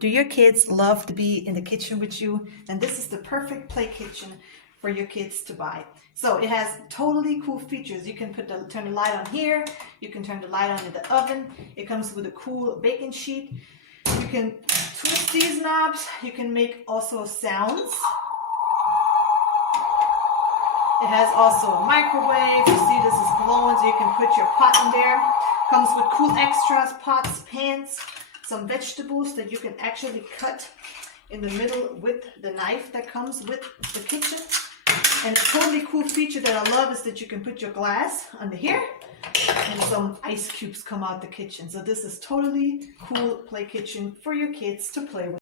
Do your kids love to be in the kitchen with you? Then this is the perfect play kitchen for your kids to buy. So it has totally cool features. You can turn the light on here. You can turn the light on in the oven. It comes with a cool baking sheet. You can twist these knobs. You can make also sounds. It has also a microwave. You see this is glowing, so you can put your pot in there. Comes with cool extras, pots, pans, some vegetables that you can actually cut in the middle with the knife that comes with the kitchen. And a totally cool feature that I love is that you can put your glass under here and some ice cubes come out the kitchen. So this is totally cool play kitchen for your kids to play with.